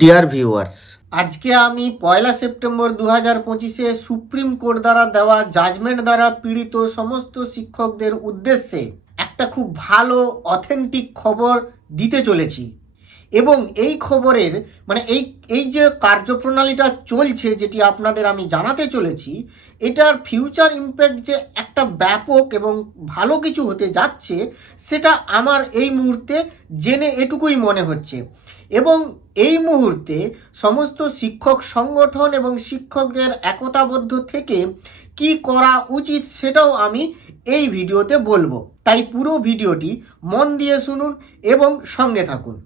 Dear viewers, আজকে আমি 1 September 2025-এ supreme court দ্বারা দেওয়া জাজমেন্ট দ্বারা পীড়িত সমস্ত শিক্ষকদের উদ্দেশ্যে একটা খুব ভালো অথেন্টিক খবর দিতে চলেছি। এবং এই খবরের এই যে কার্যপ্রণালীটা চলছে, যেটি আপনাদের আমি জানাতে চলেছি, এটার ফিউচার ইম্প্যাক্ট যে একটা ব্যাপক এবং ভালো কিছু হতে যাচ্ছে, সেটা আমার এই মুহূর্তে জেনে এটুকুই মনে হচ্ছে। এবং এই মুহূর্তে সমস্ত শিক্ষক সংগঠন এবং শিক্ষকদের একতাবদ্ধ থেকে কি করা উচিত সেটাও আমি এই ভিডিওতে বলবো। তাই পুরো ভিডিওটি মন দিয়ে শুনুন এবং সঙ্গে থাকুন।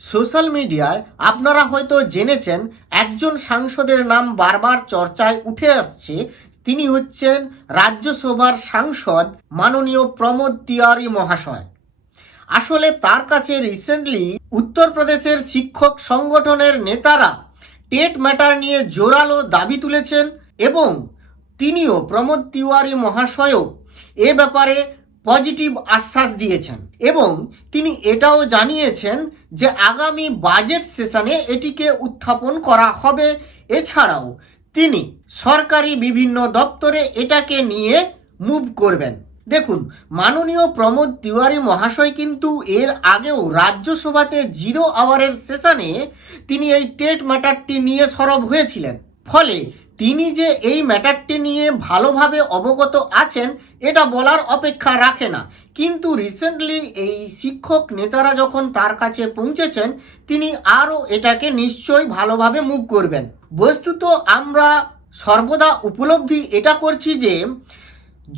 সোশ্যাল মিডিয়ায় আপনারা হয়তো জেনেছেন, একজন সাংসদের নাম বারবার চর্চায় উঠে আসছে। তিনি হচ্ছেন রাজ্যসভার সাংসদ মাননীয় প্রমোদ তিওয়ারি মহাশয়। আসলে তার কাছে রিসেন্টলি উত্তরপ্রদেশের শিক্ষক সংগঠনের নেতারা টেট ম্যাটার নিয়ে জোরালো দাবি তুলেছেন এবং তিনিও প্রমোদ তিওয়ারি মহাশয়ও এ ব্যাপারে পজিটিভ আশ্বাস দিয়েছেন এবং তিনি এটাও জানিয়েছেন যে আগামী বাজেট সেশনে এটিকে উত্থাপন করা হবে। এছাড়াও তিনি সরকারি বিভিন্ন দপ্তরে এটাকে নিয়ে মুভ করবেন। দেখুন, মাননীয় প্রমোদ তিওয়ারি মহাশয় কিন্তু এর আগেও রাজ্যসভাতে 0 আওয়ারের সেশনে তিনি এই টেট ম্যাটারটি নিয়ে সরব হয়েছিলেন। ফলে তিনি যে এই ম্যাটারটি নিয়ে ভালোভাবে অবগত আছেন এটা বলার অপেক্ষা রাখে না। কিন্তু রিসেন্টলি এই শিক্ষক নেতারা যখন তার কাছে পৌঁছেছেন, তিনি আরও এটাকে নিশ্চয়ই ভালোভাবে মুভ করবেন। বস্তুত আমরা সর্বদা উপলব্ধি এটা করছি যে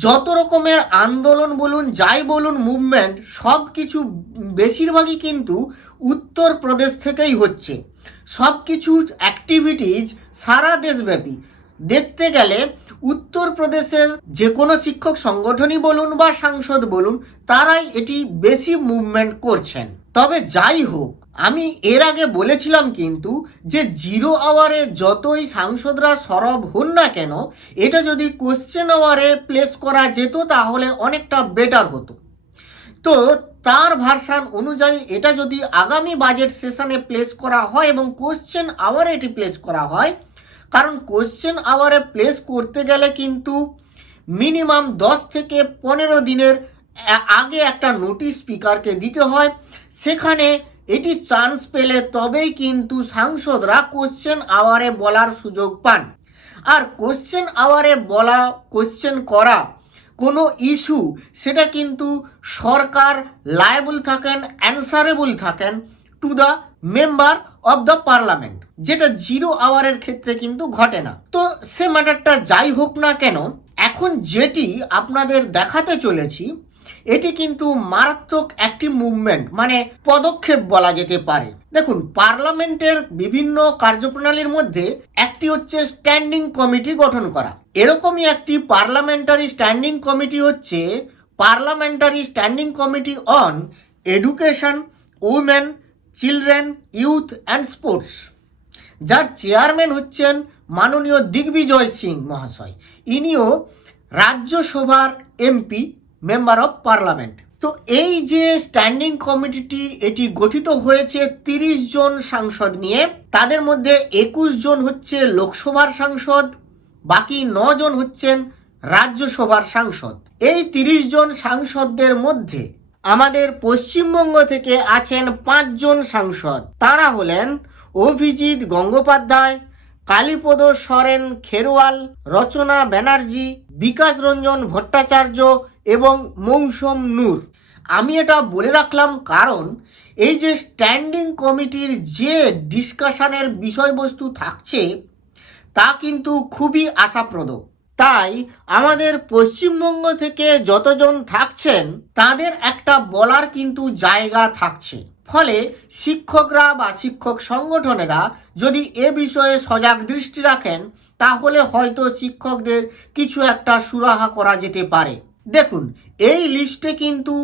যত রকমের আন্দোলন বলুন, যাই বলুন, মুভমেন্ট, সব কিছু বেশিরভাগই কিন্তু উত্তরপ্রদেশ থেকেই হচ্ছে। সব কিছু অ্যাক্টিভিটিজ সারা দেশব্যাপী দেখতে গেলে উত্তরপ্রদেশের যে কোনো শিক্ষক সংগঠনই বলুন বা সাংসদ বলুন, তারাই এটি বেশি মুভমেন্ট করছেন। তবে যাই হোক, আমি এর আগে বলেছিলাম কিন্তু যে 0 আওয়ারে যতই সাংসদরা সরব হন না কেন, এটা যদি কোশ্চেন আওয়ারে প্লেস করা যেত তাহলে অনেকটা বেটার হতো। তো তার ভার্সান অনুযায়ী এটা যদি আগামী বাজেট সেশনে প্লেস করা হয় এবং কোশ্চেন আওয়ারে এটি প্লেস করা হয়, কারণ কোশ্চেন আওয়ারে প্লেস করতে গেলে কিন্তু মিনিমাম 10 থেকে 15 দিনের আগে একটা নোটিশ স্পিকারকে দিতে হয়। সেখানে এটি চান্স পেলে তবেই কিন্তু সাংসদরা কোশ্চেন আওয়ারে বলার সুযোগ পান। আর কোশ্চেন আওয়ারে বলা, কোশ্চেন করা কোনো ইস্যু, সেটা কিন্তু সরকার লায়েবল থাকেন, অ্যান্সারেবল থাকেন to the member of the parliament, যেটা 0 আওয়ারের ক্ষেত্রে কিন্তু ঘটে না। তো সে ম্যাটারটা যাই হোক না কেন, এখন যেটি আপনাদের দেখাতে চলেছি এটি কিন্তু মারাত্মক একটি মুভমেন্ট, পদক্ষেপ বলা যেতে পারে। দেখুন, পার্লামেন্টের বিভিন্ন কার্যপ্রণালীর মধ্যে একটি হচ্ছে স্ট্যান্ডিং কমিটি গঠন করা। এরকমই একটি পার্লামেন্টারি স্ট্যান্ডিং কমিটি হচ্ছে parliamentary standing committee on education, women, children, youth and sports, যার চেয়ারম্যান হচ্ছেন মাননীয় দিগ্বিজয় সিং মহাশয়। ইনিও রাজ্যসভার এমপি, মেম্বার অফ পার্লামেন্ট। তো এই যে স্ট্যান্ডিং কমিটিটি, এটি গঠিত হয়েছে 30 জন সাংসদ নিয়ে। তাদের মধ্যে 21 জন হচ্ছে লোকসভার সাংসদ, বাকি 9 জন হচ্ছেন রাজ্যসভার সাংসদ। এই 30 জন সাংসদদের মধ্যে আমাদের পশ্চিমবঙ্গ থেকে আছেন 5 জন সাংসদ। তারা হলেন অভিজিৎ গঙ্গোপাধ্যায়, কালীপদ সরেন খেরওয়াল, রচনা ব্যানার্জি, বিকাশ রঞ্জন ভট্টাচার্য এবং মৌসুম নূর। আমি এটা বলে রাখলাম কারণ এই যে স্ট্যান্ডিং কমিটির যে ডিসকাশনের বিষয়বস্তু থাকছে তা কিন্তু খুবই আশাপ্রদ। তাই আমাদের পশ্চিমবঙ্গ থেকে যতজন থাকছেন তাদের একটা বলার কিন্তু জায়গা থাকছে। ফলে শিক্ষকরা বা শিক্ষক সংগঠনেরা যদি এ বিষয়ে সজাগ দৃষ্টি রাখেন তাহলে হয়তো শিক্ষকদের কিছু একটা সুরাহা করা যেতে পারে। দেখুন, এই লিস্টে কিন্তু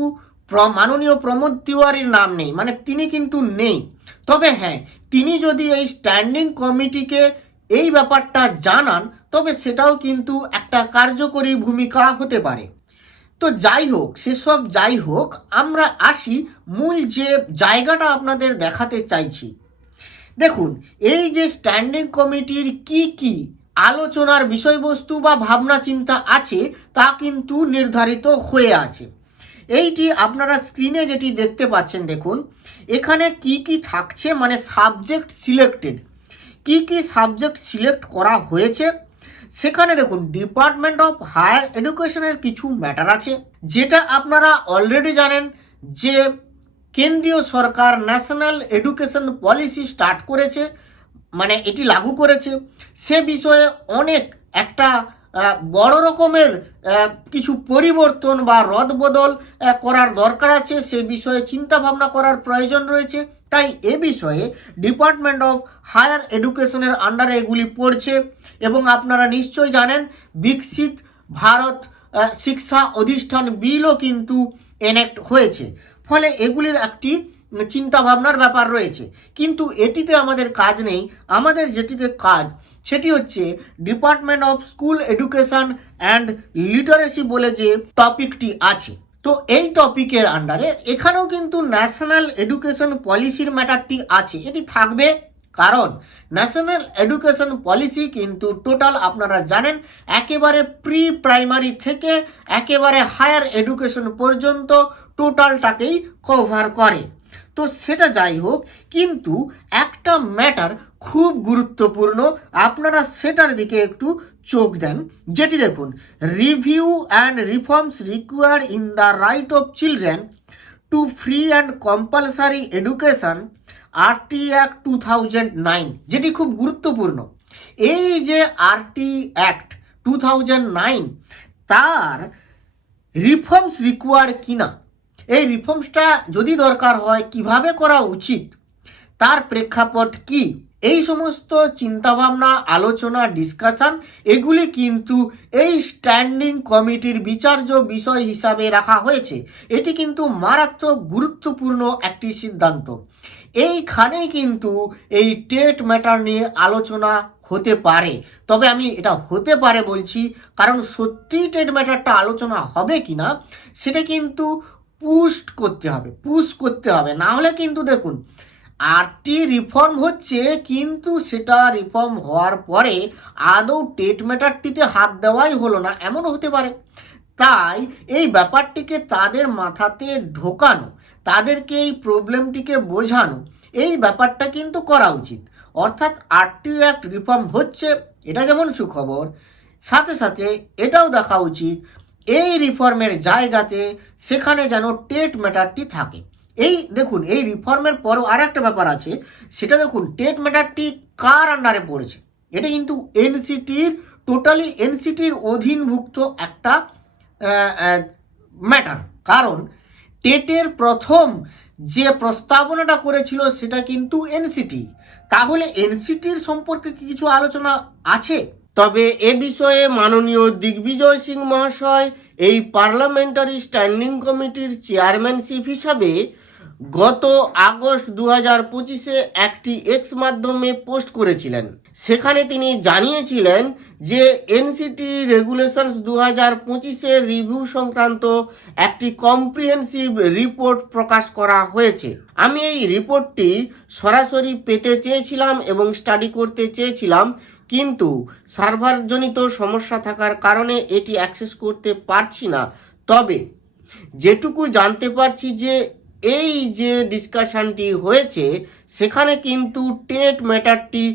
মাননীয় প্রমোদ তিওয়ারির নাম নেই, তিনি কিন্তু নেই। তবে হ্যাঁ, তিনি যদি এই স্ট্যান্ডিং কমিটিকে এই ব্যাপারটা জানান তবে সেটাও কিন্তু একটা কার্যকরী ভূমিকা হতে পারে। তো যাই হোক, সেসব যাই হোক, আমরা আসি মূল যে জায়গাটা আপনাদের দেখাতে চাইছি। দেখুন, এই যে স্ট্যান্ডিং কমিটির কি আলোচনার বিষয়বস্তু বা ভাবনা চিন্তা আছে তা কিন্তু নির্ধারিত হয়ে আছে। এইটি আপনারা স্ক্রিনে যেটি দেখতে পাচ্ছেন, দেখুন এখানে কি থাকছে, মানে সাবজেক্ট সিলেক্টেড, কি সাবজেক্ট সিলেক্ট করা হয়েছে। সেখানে দেখুন ডিপার্টমেন্ট অফ হায়ার এডুকেশনের কিছু ম্যাটার আছে, যেটা আপনারা অলরেডি জানেন যে কেন্দ্রীয় সরকার ন্যাশনাল এডুকেশন পলিসি স্টার্ট করেছে, মানে এটি লাগু করেছে। সে বিষয়ে অনেক একটা বড় রকমের কিছু পরিবর্তন বা রদবদল করার দরকার আছে, সে বিষয়ে চিন্তা ভাবনা করার প্রয়োজন রয়েছে। তাই এ বিষয়ে ডিপার্টমেন্ট অফ হায়ার এডুকেশনের আন্ডারে এগুলি পড়ছে। এবং আপনারা নিশ্চয়ই জানেন বিকশিত ভারত শিক্ষা অধিষ্ঠান বিলও কিন্তু এনেক্ট হয়েছে, ফলে এগুলির একটি চিন্তা ভাবনার ব্যাপার রয়েছে। কিন্তু এটিতে আমাদের কাজ নেই, আমাদের যেটিতে কাজ সেটি হচ্ছে department of school education and literacy বলে যে টপিকটি আছে। তো এই টপিকের আন্ডারে এখানেও কিন্তু ন্যাশনাল এডুকেশন পলিসির ম্যাটারটি আছে, এটি থাকবে। কারণ ন্যাশনাল এডুকেশন পলিসি কিন্তু টোটাল আপনারা জানেন একেবারে প্রি প্রাইমারি থেকে একেবারে হায়ার এডুকেশন পর্যন্ত টোটালটাকেই কভার করে। তো সেটা যাই হোক, কিন্তু একটা ম্যাটার খুব গুরুত্বপূর্ণ, আপনারা সেটার দিকে একটু চোখ দেন। যেটি দেখুন, review and reforms required in the right of children to free and compulsory education RT act 2009, যেটি খুব গুরুত্বপূর্ণ। এই যে আরটি অ্যাক্ট 2009 তার রিফর্মস রিকোয়ার্ড কিনা, এই রিফর্মসটা যদি দরকার হয় কিভাবে করা উচিত, তার প্রেক্ষাপট কি, এই সমস্ত চিন্তাভাবনা, আলোচনা, ডিসকাশন এগুলি কিন্তু এই স্ট্যান্ডিং কমিটির বিচার্য বিষয় হিসাবে রাখা হয়েছে। এটি কিন্তু মারাত্মক গুরুত্বপূর্ণ একটি সিদ্ধান্ত। এইখানেই কিন্তু এই টেট ম্যাটার নিয়ে আলোচনা হতে পারে। তবে আমি এটা হতে পারে বলছি, কারণ সত্যি টেট ম্যাটারটা আলোচনা হবে কিনা সেটা কিন্তু পুশ করতে হবে, না হলে কিন্তু দেখুন আরটি রিফর্ম হচ্ছে, কিন্তু সেটা রিফর্ম হওয়ার পরে আদৌ টেট ম্যাটারটিতে হাত দেওয়াই হলো না, এমনও হতে পারে। তাই এই ব্যাপারটিকে তাদের মাথাতে ঢোকানো, তাদেরকে এই প্রবলেমটিকে বোঝানো, এই ব্যাপারটা কিন্তু করা উচিত। অর্থাৎ আরটি অ্যাক্ট রিফর্ম হচ্ছে, এটা যেমন সুখবর, সাথে সাথে এটাও দেখা উচিত এই রিফর্মের জায়গাতে সেখানে যেন টেট ম্যাটারটি থাকে। এই দেখুন, এই রিফর্মের পরও আর একটা ব্যাপার আছে, সেটা দেখুন টেট ম্যাটারটি কার আন্ডারে পড়েছে। এটা কিন্তু এনসিটির, টোটালি এনসিটির অধীনভুক্ত একটা ম্যাটার। কারণ টেটের প্রথম যে প্রস্তাবনাটা করেছিল সেটা কিন্তু এনসিটি, তাহলে এনসিটির সম্পর্কে কিছু আলোচনা আছে। তবে এ বিষয়ে মাননীয় দিগ্বিজয় সিং মহাশয় এই পার্লামেন্টারি স্ট্যান্ডিং কমিটির চেয়ারম্যানশিপ হিসাবে গত আগস্ট 2025 একটি এক্স মাধ্যমে পোস্ট করেছিলেন। সেখানে তিনি জানিয়েছিলেন যে এনসিটি রেগুলেশনস 2025 রিভিউ সংক্রান্ত একটি কম্প্রিহেন্সিভ রিপোর্ট প্রকাশ করা হয়েছে। আমি এই রিপোর্টটি সরাসরি পেতে চেয়েছিলাম এবং স্টাডি করতে চেয়েছিলাম, কিন্তু সার্ভারজনিত সমস্যা থাকার কারণে এটি অ্যাক্সেস করতে পারছি না। তবে যেটুকু জানতে পারছি যে এই যে ডিসকাশনটি হয়েছে সেখানে কিন্তু টেট ম্যাটারটি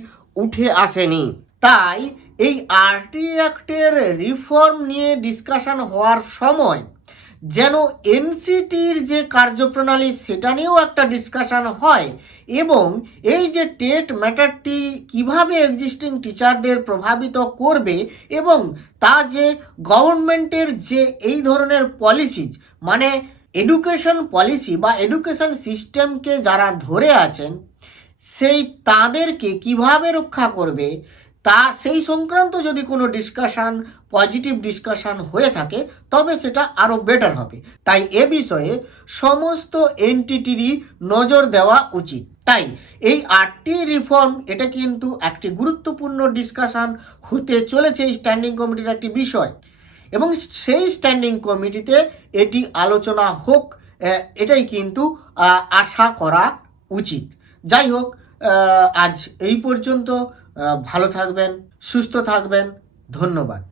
উঠে আসেনি। তাই এই আরটি অ্যাক্টের রিফর্ম নিয়ে ডিসকাশন হওয়ার সময় যেন এনসিটির যে কার্যপ্রণালী সেটা নিয়েও একটা ডিসকাশন হয়, এবং এই যে টেট ম্যাটারটি কিভাবে এক্সিস্টিং টিচারদের প্রভাবিত করবে, এবং তা যে গভর্নমেন্টের যে এই ধরনের পলিসিজ, মানে এডুকেশন পলিসি বা এডুকেশন সিস্টেমকে যারা ধরে আছেন সেই তাদেরকে কিভাবে রক্ষা করবে, তা সেই সংক্রান্ত যদি কোনো ডিসকাশন, পজিটিভ ডিসকাশন হয়ে থাকে তবে সেটা আরও বেটার হবে। তাই এ বিষয়ে সমস্ত এনটিটিরই নজর দেওয়া উচিত। তাই এই আরটি রিফর্ম এটা কিন্তু একটি গুরুত্বপূর্ণ ডিসকাশন হতে চলেছে, স্ট্যান্ডিং কমিটির একটি বিষয়। এবং সেই স্ট্যান্ডিং কমিটিতে এটি আলোচনা হোক, এটাই কিন্তু আশা করা উচিত। যাই হোক, আজ এই পর্যন্ত। ভালো থাকবেন, সুস্থ থাকবেন, ধন্যবাদ।